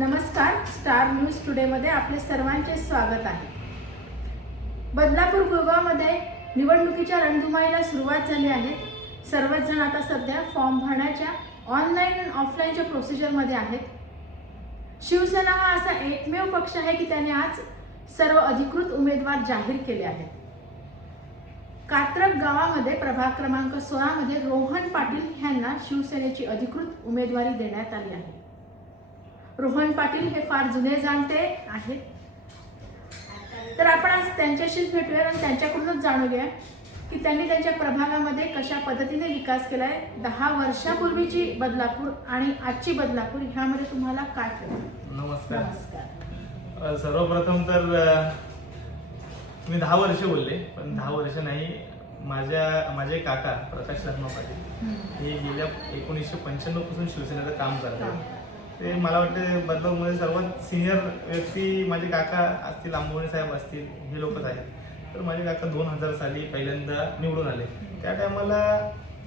नमस्कार star news टुडेमध्ये आपले सर्वांचे स्वागत आहे. बदलापूर गुरगावमध्ये निवडणुकीच्या रणधुमाईला सुरुवात झाली आहे. सर्वच जण आता सध्या फॉर्म भरण्याच्या ऑनलाईन आणि ऑफलाईनच्या प्रोसिजरमध्ये आहेत. शिवसेना हा असा एकमेव पक्ष आहे की त्याने आज सर्व अधिकृत उमेदवार जाहीर केले आहेत. कात्रक गावामध्ये प्रभाग क्रमांक सोळामध्ये रोहन पाटील यांना शिवसेनेची अधिकृत उमेदवारी देण्यात आली आहे. रोहन पाटील हे फार जुने जाणते आहेत. तर आपण आज त्यांच्याशीच भेटूया आणि त्यांच्याकडूनच जाणून घ्या की त्यांनी त्यांच्या प्रभागामध्ये कशा पद्धतीने विकास केलाय दहा वर्षापूर्वीची बदलापूर आणि आजची बदलापूर ह्यामध्ये तुम्हाला काय नमस्कार. नमस्कार. सर्वप्रथम तर तुम्ही दहा वर्ष बोलले पण दहा वर्ष नाही माझ्या माझे काका प्रकाश शर्मा पाटील हे गेल्या एकोणीसशे पंच्याण्णवपासून शिवसेनेचं काम करतात. ते मला वाटतं बदलापूरमध्ये सर्वात सिनियर व्यक्ती माझे काका असतील आंबोणे साहेब असतील हे लोकच आहेत. तर माझे काका दोन हजार साली पहिल्यांदा निवडून आले. त्या टायमाला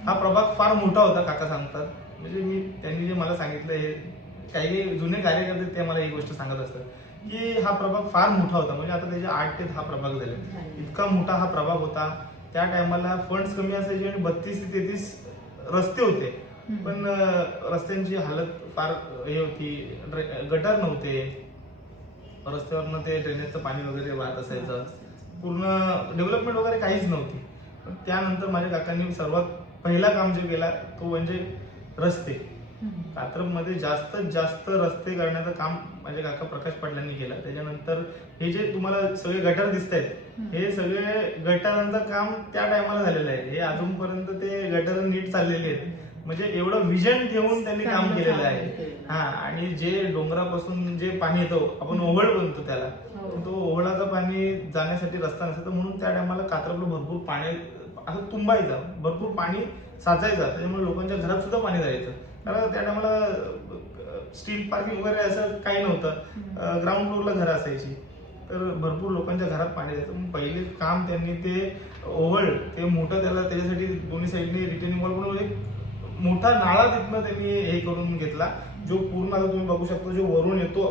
हा प्रभाग फार मोठा होता काका सांगतात. म्हणजे मी त्यांनी जे मला सांगितलं हे काही काही जुने कार्यकर्ते ते मला ही गोष्ट सांगत असतात की हा प्रभाग फार मोठा होता. म्हणजे आता त्याचे आठ ते दहा प्रभाग झाले. इतका मोठा हा प्रभाग होता. त्या टायमाला फंड्स कमी असायचे आणि बत्तीस ते तेहतीस रस्ते होते. पण रस्त्यांची हालत फार हे होती. गटार नव्हते. रस्त्यावरनं ते ड्रेनेजचं पाणी वगैरे वाहत असायचं. पूर्ण डेव्हलपमेंट वगैरे काहीच नव्हती. पण त्यानंतर माझ्या काकांनी सर्वात पहिला काम जे केला तो म्हणजे रस्ते. कात्रपमध्ये जास्तीत जास्त रस्ते करण्याचं काम माझे काका प्रकाश पाटलांनी केलं. त्याच्यानंतर हे जे तुम्हाला सगळे गटार दिसत आहेत हे सगळे गटारांचं काम त्या टायमाला झालेलं आहे. हे अजूनपर्यंत ते गटार नीट चाललेले आहेत. म्हणजे एवढं विजन ठेवून त्यांनी काम केलेलं आहे. हा आणि जे डोंगरापासून जे पाणी येतो आपण ओव्हळ बनतो त्याला. हो. तो ओव्हळाचं पाणी जाण्यासाठी रस्ता नसायचा म्हणून त्या टायमाला कात्रपला भरपूर पाणी असं तुंबायचं. भरपूर पाणी साचायचं. त्याच्यामुळे लोकांच्या घरात सुद्धा पाणी जायचं. कारण त्या टायमाला स्ट्रीट पार्किंग वगैरे असं काही नव्हतं. ग्राउंड फ्लोअरला घरं असायची. तर भरपूर लोकांच्या घरात पाणी जायचं. मग पहिले काम त्यांनी ते ओव्हळ ते मोठं त्याला त्याच्यासाठी दोन्ही साईडने रिटर्निंग वॉल एक मोठा नाळा तिथनं त्यांनी हे करून घेतला जो पूर्ण आता तुम्ही बघू शकता जो वरून येतो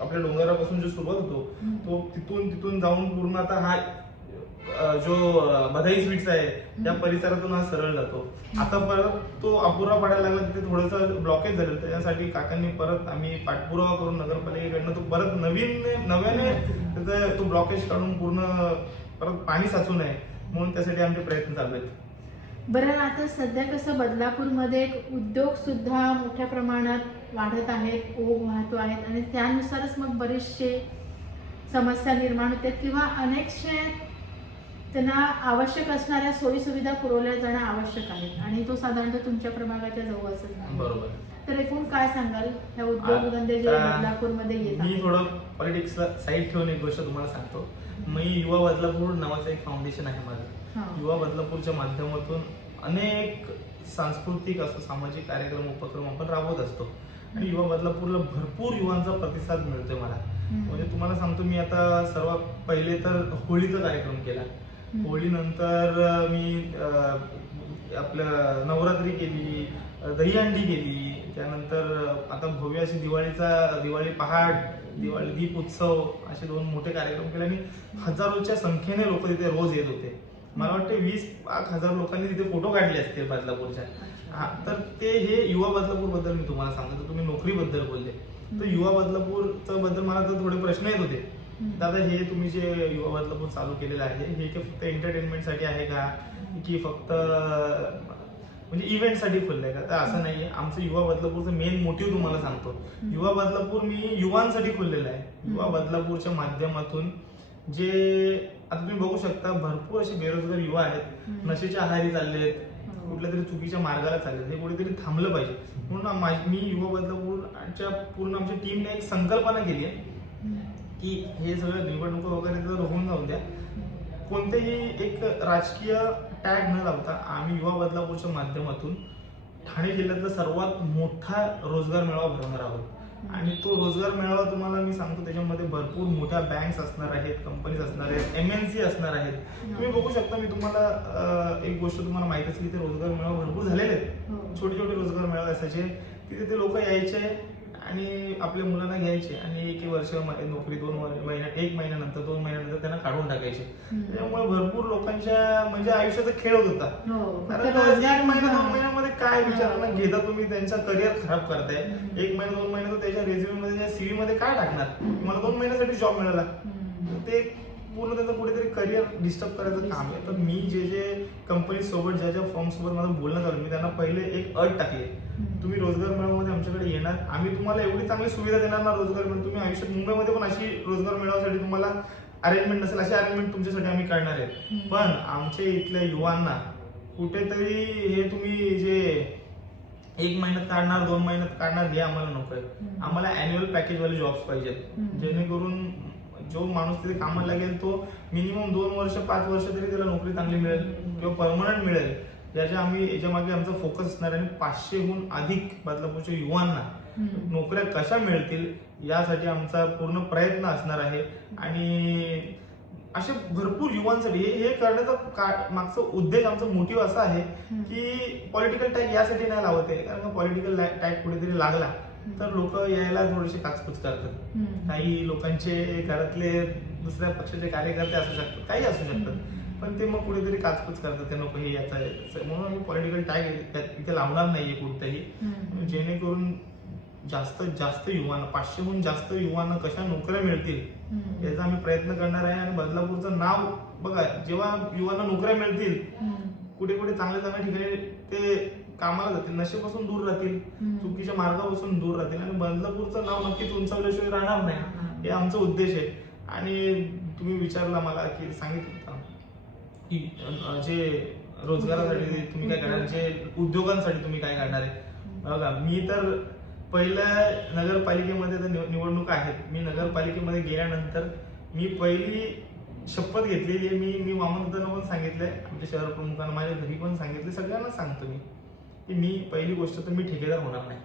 आपल्या डोंगरापासून जो सुरुवात होतो तो तिथून तिथून जाऊन पूर्ण आता हा जो बधाई स्वीट्स आहे त्या परिसरातून हा सरळ जातो. आता परत तो अपुरा पडायला लागला तिथे थोडंसं ब्लॉकेज झालं त्याच्यासाठी काकांनी परत आम्ही पाठपुरावा करून नगरपालिकेकडनं तो परत नवीन नव्याने त्याचा तो ब्लॉकेज काढून पूर्ण परत पाणी साचू नये म्हणून त्यासाठी आमचे प्रयत्न चालू आहेत. बरं आता सध्या कसं बदलापूरमध्ये एक उद्योग सुद्धा मोठ्या प्रमाणात वाढत आहेत ओघ वाहतो आहेत आणि त्यानुसारच मग बरेचसे समस्या निर्माण होतात किंवा अनेकशे त्यांना आवश्यक असणाऱ्या सोयी सुविधा पुरवल्या जाणं आवश्यक आहेत आणि तो साधारणतः तुमच्या प्रभागाच्या जवळच आहे. बरोबर तर एकूण काय सांगाल ह्या उद्योगधंदे जे बदलापूरमध्ये येत मी? थोडं पॉलिटिक्सला साईड ठेवून एक गोष्ट तुम्हाला सांगतो मी युवा बदलापूर नावाचं एक फाउंडेशन आहे माझं. युवा बदलापूरच्या माध्यमातून अनेक सांस्कृतिक असो सामाजिक कार्यक्रम उपक्रम आपण राबवत असतो. आणि युवा बदलापूरला भरपूर युवांचा प्रतिसाद मिळतोय मला. म्हणजे तुम्हाला सांगतो मी आता सर्वात पहिले तर होळीचा कार्यक्रम केला. हम्म. होळीनंतर अं, मी आपलं नवरात्री केली दहीहंडी केली. त्यानंतर आता भव्य अशी दिवाळीचा दिवाळी पहाट दिवाळी दीप उत्सव असे दोन मोठे कार्यक्रम केले आणि हजारोच्या संख्येने लोक तिथे रोज येत होते. मला वाटते वीस पाच हजार लोकांनी तिथे फोटो काढले असतील बदलापूरच्या. हा तर ते हे युवा बदलापूरबद्दल मी तुम्हाला सांगतो. तुम्ही नोकरीबद्दल बोलले. तर युवा बदलापूरचं बद्दल मला तर थोडे प्रश्न येत होते. दादा हे तुम्ही जे युवा बदलापूर चालू केलेलं आहे हे की फक्त एंटरटेनमेंटसाठी आहे का? की फक्त म्हणजे इव्हेंटसाठी खुललंय का? तर असं नाहीये आमचं युवा बदलापूरचं मेन मोटिव्ह तुम्हाला सांगतो. युवा बदलापूर मी युवांसाठी खुललेलं आहे. युवा बदलापूरच्या माध्यमातून जे आता तुम्ही बघू शकता भरपूर असे बेरोजगार युवा आहेत. नशेच्या आहारी चालले आहेत. हो. कुठल्या तरी चुकीच्या मार्गाला चालले हे कुठेतरी थांबलं पाहिजे. म्हणून मा- मी युवा बदलापूरच्या पूर्ण आमच्या टीमने एक संकल्पना केली आहे. की हे सगळं निवडणूक वगैरे तर होऊन जाऊन द्या. कोणतेही एक राजकीय टॅग न लावता आम्ही युवा बदलापूरच्या माध्यमातून ठाणे जिल्ह्यातला सर्वात मोठा रोजगार मेळावा भरवणार आहोत. आणि तो रोजगार मेळावा तुम्हाला मी सांगतो त्याच्यामध्ये भरपूर मोठ्या बँक्स असणार आहेत कंपनीज असणार आहेत एम एन सी असणार आहेत तुम्ही बघू शकता मी तुम्हाला अं, एक गोष्ट तुम्हाला माहीत असेल की ते रोजगार मेळावा भरपूर झालेले आहेत हो. छोटे छोटे रोजगार मेळावे असायचे तिथे ते लोक यायचे आणि आपल्या मुलांना घ्यायचे आणि एक वर्ष म- नोकरी दोन वर- महिन्या एक महिन्यानंतर दोन महिन्यानंतर त्यांना काढून टाकायचे. त्यामुळे भरपूर लोकांच्या म्हणजे आयुष्याचा खेळ होत होता हो कारण फक्त का रोजगार एक महिना दोन हा. काय विचार हा. घेता तुम्ही त्यांचा करिअर खराब करताय. एक महिना दोन महिने तो त्याच्या रेझ्युमे मध्ये सीव्ही मध्ये काय टाकणार मला दोन महिन्यासाठी जॉब मिळाला. ते पूर्ण त्याचं कुठेतरी करिअर डिस्टर्ब करायचं काम आहे तर मी जे जे कंपनी सोबत ज्या ज्या फर्म सोबत माझं बोलणं झालं मी त्यांना पहिले एक अट टाकली. तुम्ही रोजगार मेळाव्यामध्ये आमच्याकडे येणार आम्ही तुम्हाला एवढी चांगली सुविधा देणार ना रोजगार मेळावा तुम्ही आयुष्यात मुंबईमध्ये पण अशी रोजगार मेळाव्यासाठी तुम्हाला अरेंजमेंट नसेल अशी अरेंजमेंट तुमच्यासाठी आम्ही करणार आहे. पण आमच्या इथल्या युवांना कुठेतरी हे तुम्ही जे एक महिन्यात काढणार दोन महिन्यात काढणार हे आम्हाला नको आहे. आम्हाला अॅन्युअल पॅकेज वाले जॉब्स पाहिजेत. जेणेकरून जो माणूस तिथे कामाला लागेल तो मिनिमम दोन वर्ष पाच वर्ष तरी त्याला नोकरी चांगली मिळेल किंवा परमनंट मिळेल याच्या आम्ही याच्या मागे आमचा फोकस असणार आणि पाचशेहून अधिक बदलापूरच्या युवांना. नोकऱ्या कशा मिळतील यासाठी आमचा पूर्ण प्रयत्न असणार आहे आणि असे भरपूर युवांसाठी हे हे करण्याचा का- मागचा उद्देश आमचा मोटिव्ह असा आहे. की पॉलिटिकल टॅग यासाठी नाही लावत आहे. कारण का पॉलिटिकल टॅग कुठेतरी लागला. तर लोक यायला थोडेसे काचकूच करतात. काही लोकांचे घरातले दुसऱ्या पक्षाचे कार्यकर्ते असू शकतात. काही असू शकतात. पण ते मग कुठेतरी काचकूच करतात. ते नको हे याचा. म्हणून आम्ही पॉलिटिकल टॅग इथे लावणार नाहीये कुठेही. जेणेकरून जास्त जास्त युवांना पाचशेहून जास्त युवांना कशा नोकऱ्या मिळतील. याचा आम्ही प्रयत्न करणार आहे आणि बदलापूरचं नाव बघा जेव्हा युवांना नोकऱ्या मिळतील. कुठे कुठे चांगल्या चांगल्या ठिकाणी ते कामाला जातील नशेपासून दूर राहतील. चुकीच्या मार्गापासून दूर राहतील आणि बदलापूरचं नाव नक्कीच उंचावल्याशिवाय राहणार नाही. हे आमचा उद्देश आहे आणि तुम्ही विचारला मला की सांगितलं की जे रोजगारासाठी तुम्ही काय करणार जे उद्योगांसाठी तुम्ही काय करणार आहे बघा मी तर पहिल्या नगरपालिकेमध्ये तर निव- निवडणुका आहेत. मी नगरपालिकेमध्ये गेल्यानंतर मी पहिली शपथ घेतलेली आहे. मी मी वामनदादांना पण सांगितलंय. आमच्या शहर प्रमुखांना माझ्या घरी पण सांगितले सगळ्यांना सांगतो मी की मी पहिली गोष्ट तर मी ठेकेदार होणार नाही.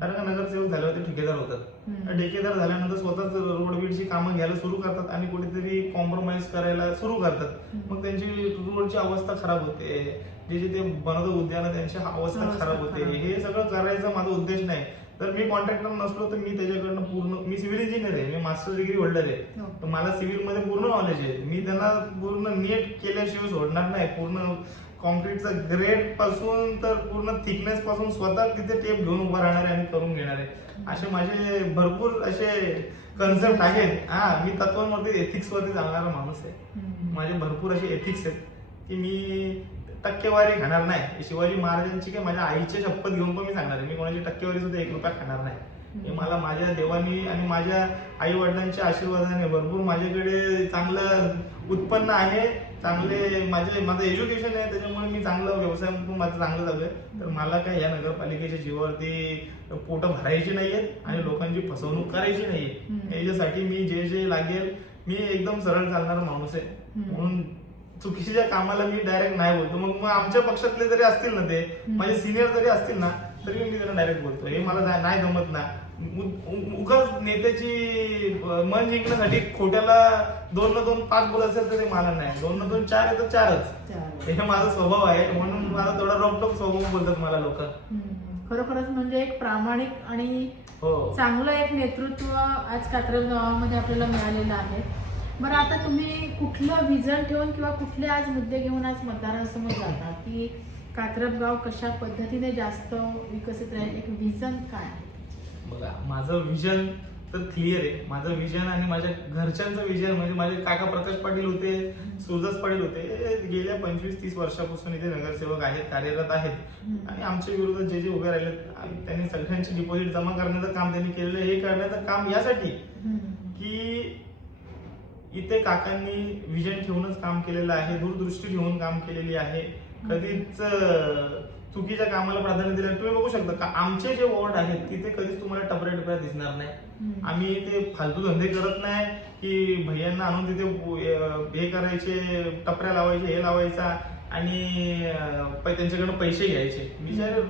कारण का नगरसेवक झाल्यावर ते ठेकेदार होतात. ठेकेदार झाल्यानंतर स्वतःच रोडवीडची कामं घ्यायला सुरू करतात आणि कुठेतरी कॉम्प्रोमाइज करायला सुरू करतात. मग त्यांची रोडची अवस्था खराब होते. जे जे ते बनवतं उद्यानं त्यांची अवस्था खराब होते. हे सगळं करायचा माझा उद्देश नाही. तर मी कॉन्ट्रॅक्टर नसलो तर मी त्याच्याकडनं पूर्ण मी सिव्हिल इंजिनियर आहे मी मास्टर डिग्री होल्डर आहे. हो. तर मला सिव्हिलमध्ये पूर्ण नॉलेज आहे. मी त्यांना पूर्ण नीट केल्याशिवाय सोडणार नाही. पूर्ण कॉन्क्रीटचा ग्रेडपासून तर पूर्ण थिकनेस पासून स्वतः तिथे टेप घेऊन उभा राहणार आहे आणि करून घेणार. आहे असे माझे भरपूर असे कन्सेप्ट आहेत. हा मी तत्वांवरती एथिक्स वरती चालणारा माणूस आहे. माझे भरपूर असे एथिक्स आहेत. की मी टक्केवारी खाणार नाही. शिवाजी महाराजांची काय माझ्या आईची शपथ घेऊन पण मी सांगणार आहे. मी कोणाची टक्केवारी सुद्धा एक रुपया खाणार नाही. हे मला माझ्या देवानी आणि माझ्या आई वडिलांच्या आशीर्वादाने भरपूर माझ्याकडे चांगलं उत्पन्न आहे. चांगले माझे माझं एज्युकेशन आहे. त्याच्यामुळे मी चांगलं व्यवसाय पण माझं चांगलं चालू आहे. तर मला काय या नगरपालिकेच्या जीवावरती पोटं भरायची नाहीयेत आणि लोकांची फसवणूक करायची नाहीये. हम्म. याच्यासाठी मी जे जे लागेल मी एकदम सरळ चालणारा माणूस आहे. म्हणून चुकीच्या कामाला मी डायरेक्ट नाही बोलतो. मग मग आमच्या पक्षातले जरी असतील ना ते. माझे सिनियर जरी असतील ना तरी मी त्यांना डायरेक्ट बोलतो. हे मला नाही जमत ना. उगाच नेत्याची मन जिंकण्यासाठी खोट्याला दोन ना दोन पाच बोल असेल तर ते मला नाही. दोन ना दोन चार आहे तर चारच. हे माझा स्वभाव आहे. म्हणून माझा थोडा रोपटोक स्वभाव बोलतात मला लोक. खरोखरच म्हणजे एक प्रामाणिक आणि हो. चांगलं एक नेतृत्व आज कात्रज गावामध्ये आपल्याला मिळालेलं आहे. बरं आता तुम्ही कुठलं विजन ठेवून किंवा कुठले आज मुद्दे घेऊन आज मतदारांसमोर जाता की कात्रज गाव कशा पद्धतीने जास्त विकसित राहील एक विजन काय बघा माझं विजन तर क्लिअर आहे माझं विजन आणि माझ्या घरच्यांचं विजन म्हणजे माझे काका प्रकाश पाटील होते सुरदास पाटील होते गेल्या पंचवीस तीस वर्षापासून इथे नगरसेवक आहेत कार्यरत आहेत. आणि आमच्या विरोधात जे जे उभे राहिलेत आणि त्यांनी सगळ्यांची डिपॉझिट जमा करण्याचं काम त्यांनी केलेलं. हे करण्याचं काम यासाठी. की इथे काकांनी विजन ठेवूनच काम केलेलं आहे दूरदृष्टी ठेवून काम केलेली आहे कधीच चुकीच्या कामाला प्राधान्य दिलं. तुम्ही बघू शकता का आमचे जे वॉर्ड आहेत तिथे कधीच तुम्हाला टपऱ्या टपऱ्या दिसणार नाही. आम्ही ते फालतू धंदे करत नाही की भैयांना आणून तिथे हे करायचे टपऱ्या लावायचे हे लावायचा आणि त्यांच्याकडनं पैसे घ्यायचे बिचारे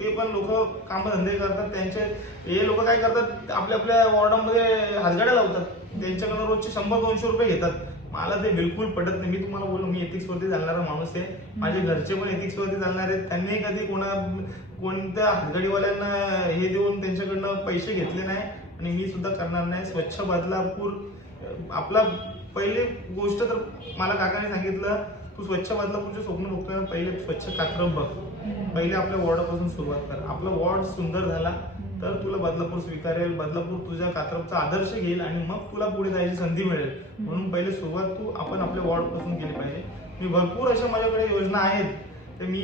ते पण लोक कामधंदे करतात त्यांचे हे लोक काय करतात आपल्या आपल्या वॉर्डामध्ये हातगाड्या लावतात त्यांच्याकडनं रोजचे शंभर दोनशे रुपये घेतात. मला ते बिलकुल पटत नाही. मी तुम्हाला बोललो मी एथिक्स वरती चालणारा माणूस आहे. माझे घरचे पण एथिक्स वरती चालणार आहेत. त्यांनी कधी कोणा कोणत्या हातगाडीवाल्यांना हे देऊन त्यांच्याकडनं पैसे घेतले नाही आणि मी सुद्धा करणार नाही. स्वच्छ बदलापूर आपला पहिले गोष्ट तर मला काकाने सांगितलं तू स्वच्छ बदलापूरचे स्वप्न बघतोय ना पहिले स्वच्छ कात्रप बघ. पहिले आपल्या वॉर्डापासून सुरुवात कर. आपला वॉर्ड सुंदर झाला. तर तुला बदलापूर स्वीकारेल बदलापूर तुझ्या कात्रपचा आदर्श घेईल आणि मग तुला पुढे जायची संधी मिळेल. म्हणून पहिले सुरुवात तू आपण आपल्या वॉर्डपासून केली पाहिजे. मी भरपूर अशा माझ्याकडे योजना आहेत तर मी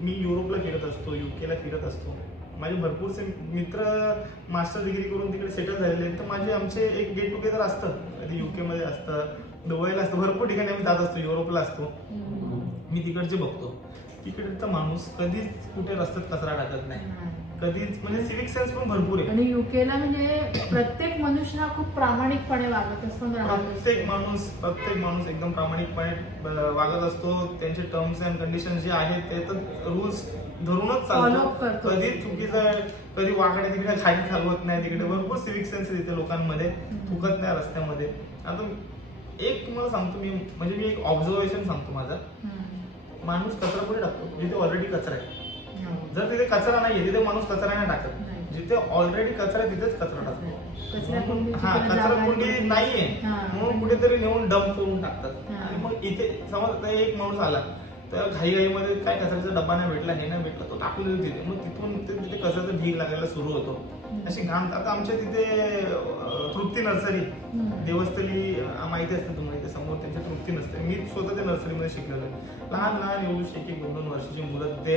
मी युरोपला फिरत असतो युकेला फिरत असतो. माझे भरपूरसे मित्र मास्टर डिग्री करून तिकडे सेटल झालेले आहेत. तर माझे आमचे एक गेट टुगेदर असतं. कधी युके मध्ये असतं दुबईला असतं भरपूर ठिकाणी आम्ही जात असतो युरोपला असतो. मी तिकडचे बघतो. तिकडचा माणूस कधीच कुठे रस्त्यात कचरा टाकत नाही. कधीच म्हणजे सिविक सेन्स पण भरपूर आहे. आणि युकेला म्हणजे प्रत्येक मनुष्य हा खूप प्रामाणिकपणे वागत असतो प्रत्येक. माणूस प्रत्येक माणूस एकदम प्रामाणिकपणे वागत असतो. त्यांचे टर्म्स अँड कंडिशन जे आहेत ते तर रूल्स धरूनच चालतो. कधी चुकीचं कधी वाकडे तिकडे खाली चालवत नाही तिकडे. भरपूर सिविक सेन्स तिथे लोकांमध्ये. थुकत नाही रस्त्यामध्ये. आता एक तुम्हाला सांगतो मी म्हणजे मी एक ऑब्झर्वेशन सांगतो माझं. माणूस कचरा कुठे टाकतो? जिथे ऑलरेडी कचरा आहे. जर तिथे कचरा नाहीये तिथे माणूस कचरा नाही. टाकत जिथे ऑलरेडी कचरा आहे तिथेच कचरा टाकतो हा कचरा कुंडी आहे. नाहीये. म्हणून कुठेतरी नेऊन डंप करून टाकतात. आणि मग इथे समज एक माणूस आला तर घाई घाईमध्ये काय कचऱ्याचा डबा नाही भेटला हे नाही भेटला तो टाकून देतो तिथे मग तिथून ते तिथे कचऱ्याचा ढीग लागायला सुरू होतो. अशी घाण आता आमच्या तिथे तृप्ती नर्सरी. देवस्थली माहिती असते तुम्हाला इथे समोर त्यांची तृप्ती नसते मी स्वतः त्या नर्सरीमध्ये शिकलेलो आहे. लहान लहान एवढी एक एक दोन दोन वर्षाची मुलं ते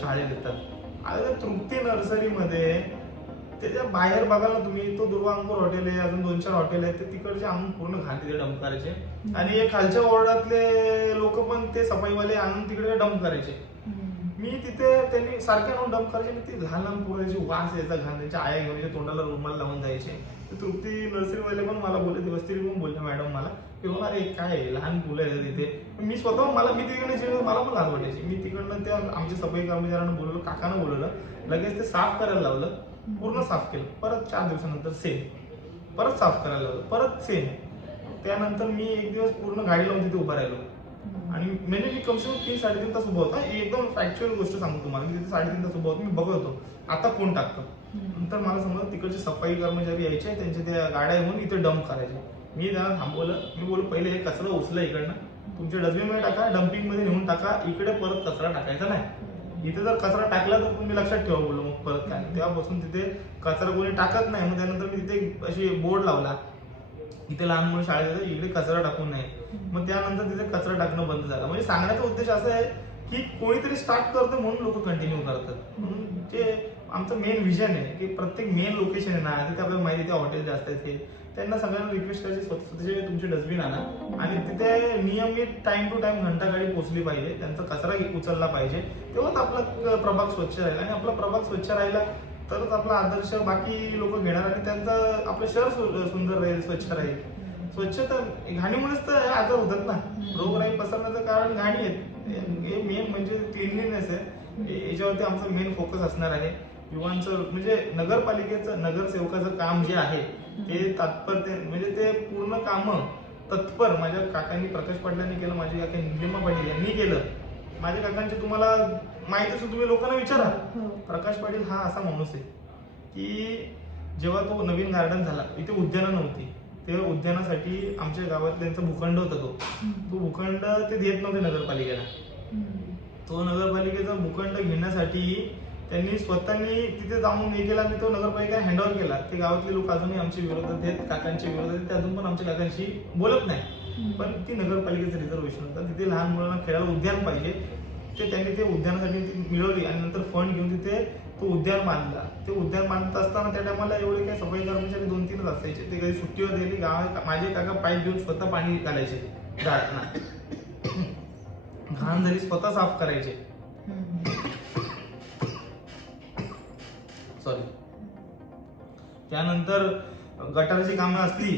शाळेत येतात. आता तृप्ती नर्सरीमध्ये त्याच्या बाहेर बघाल ना तुम्ही तो दुर्वांकूर हॉटेल आहे अजून दोन चार हॉटेल आहेत ते तिकडचे आणून पूर्ण घाण तिथे डंप करायचे आणि खालच्या वॉर्डातले लोक पण ते सफाईवाले आणून तिकडे डंप करायचे. मी तिथे त्यांनी सारखे आणून डंप करायचे आणि ते लहान पोरांची वास यायचा घाण त्यांच्या आया घेऊन तोंडाला रुमाल लावून जायचे. ते तृप्ती नर्सरीवाले पण मला बोलले दिवसतरी पण बोलले मॅडम मला की बाबा अरे काय आहे, लहान मुलं आहेत तिथे. मी स्वतः मला मी तिकडे जेव्हा मला पण लाज वाटायची. मी तिकडनं त्या आमच्या सफाई कर्मचाऱ्यांना बोलवलं काकानं बोलवलं. लगेच ते साफ करायला लावलं. पूर्ण साफ केलं. परत चार दिवसानंतर सेम परत साफ करायला लावलं परत सेम त्यानंतर मी एक दिवस पूर्ण गाडी लावून तिथे उभा राहिलो. आणि म्हणजे मी कमसे कम तीन साडेतीन तास उभा होता. एकदम फॅक्च्युअल गोष्ट सांगतो तुम्हाला. मी तिथे साडेतीन तास उभा होतो. मी बघत होतो. आता कोण टाकतं? नंतर मला समजा तिकडचे सफाई कर्मचारी यायचे. त्यांच्या त्या गाड्या घेऊन इथे डंप करायचे. मी त्यांना थांबवलं. मी बोललो पहिले हे कचरा उचला इकडनं. तुमच्या डस्टबिनमध्ये टाका. डम्पिंगमध्ये नेऊन टाका. इकडे परत कचरा टाकायचा नाही. इथे जर कचरा टाकला तर तुम्ही लक्षात ठेवा बोललो मग परत काय? तेव्हापासून तिथे कचरा कोणी टाकत नाही मग त्यानंतर मी तिथे अशी बोर्ड लावला. इथे लहान मुलं शाळेत येतात इकडे कचरा टाकू नये. मग त्यानंतर तिथे कचरा टाकणं बंद झालं. म्हणजे सांगण्याचा उद्देश असा आहे की कोणीतरी स्टार्ट करतं म्हणून लोक कंटिन्यू करतात. म्हणून ते आमचं मेन विजन आहे की प्रत्येक मेन लोकेशन आहे ना तिथे आपल्याला माहिती आहे हॉटेल जास्त आहेत ते त्यांना सगळ्यांना रिक्वेस्ट करायची स्वतः स्वतःचे तुमचे डस्टबिन आणा. आणि तिथे नियमित टाइम टू टाइम घंटा गाडी पोचली पाहिजे. त्यांचा कचरा उचलला पाहिजे. तेव्हाच आपला प्रभाग स्वच्छ राहील. आणि आपला प्रभाग स्वच्छ राहिला तरच आपला आदर्श बाकी लोक घेणार आणि त्यांचं आपलं शहर सु- सुंदर राहील स्वच्छ राहील. स्वच्छता घाणीमुळेच तर आजार होतात ना. रोगराई पसरण्याचं कारण घाणी आहेत. हे मेन म्हणजे क्लिनलीनेस आहे. याच्यावरती आमचं मेन फोकस असणार आहे. युवांचं म्हणजे नगरपालिकेचं नगरसेवकाचं काम जे आहे ते तात्पर ते म्हणजे ते पूर्ण कामं तत्पर माझ्या काकांनी प्रकाश पाटलांनी केलं माझ्या काका निलिमा पाटील यांनी केलं. माझ्या काकांचे तुम्हाला माहिती असेल तुम्ही लोकांना विचारा. हो. प्रकाश पाटील हा असा माणूस आहे की जेव्हा तो नवीन गार्डन झाला इथे उद्यानं नव्हती. तेव्हा उद्यानासाठी आमच्या गावात त्यांचा भूखंड होता तो. तो भूखंड ते देत नव्हते नगरपालिकेला. तो नगरपालिकेचा भूखंड घेण्यासाठी त्यांनी स्वतःनी तिथे जाऊन हे केला आणि तो नगरपालिका हँडओव्हर केला. ते गावातले लोक अजूनही आमच्या विरोधात आहेत काकांच्या विरोधात आहेत ते अजून पण आमच्या काकांशी बोलत नाही. पण ती नगरपालिकेचं रिझर्वेशन होतं. तिथे लहान मुलांना खेळायला उद्यान पाहिजे. ते त्यांनी ते उद्यानासाठी ती मिळवली आणि नंतर फंड घेऊन तिथे तो उद्यान बांधला. ते उद्यान बांधत असताना त्या टायमाला एवढे काही सफाई कर्मचारी दोन तीनच असायचे. ते कधी सुट्टीवर गेले गावात माझे काका पाईप घेऊन स्वतः पाणी घालायचे. घाण झाली स्वतः साफ करायचे. सॉरी त्यानंतर गटाराची कामं असली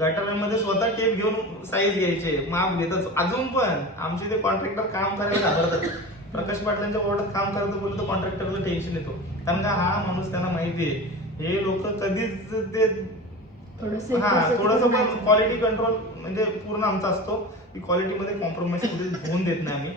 गटारामध्ये स्वतः टेप घेऊन साईज घ्यायचे माप घेतात. अजून पण आमचे ते कॉन्ट्रॅक्टर काम करायला घाबरतात. प्रकाश पाटलांच्या वॉर्डात काम करतं बोललं तर कॉन्ट्रॅक्टरचं टेन्शन येतो. कारण का हा माणूस त्यांना माहिती आहे हे लोक कधीच ते हा थोडस पण. क्वालिटी कंट्रोल म्हणजे पूर्ण आमचा असतो. की क्वालिटीमध्ये कॉम्प्रोमाइज कुठे होऊन देत नाही आम्ही.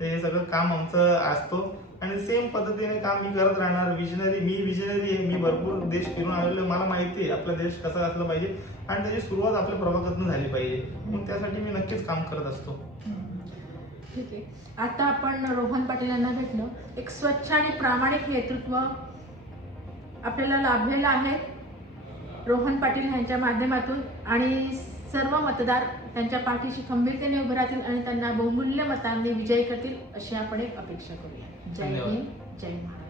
ते हे सगळं काम आमचं असतो. आणि सेम पद्धतीने काम मी करत राहणार. विजनरी मी विजनरी आहे. मी भरपूर देश फिरून आलेलो मला माहिती आहे आपला देश कसा असला पाहिजे आणि त्याची सुरुवात आपल्या प्रभागातून झाली पाहिजे. मग त्यासाठी मी नक्कीच काम करत असतो. ठीक आहे. आता आपण रोहन पाटील यांना भेटलो. एक स्वच्छ आणि प्रामाणिक नेतृत्व आपल्याला लाभलेलं आहे रोहन पाटील यांच्या माध्यमातून आणि सर्व मतदार त्यांच्या पाठीशी खंबीरतेने उभे राहतील आणि त्यांना बहुमूल्य मतांनी विजयी करतील अशी आपण एक अपेक्षा करूया जय. हिंद जय महाराष्ट्र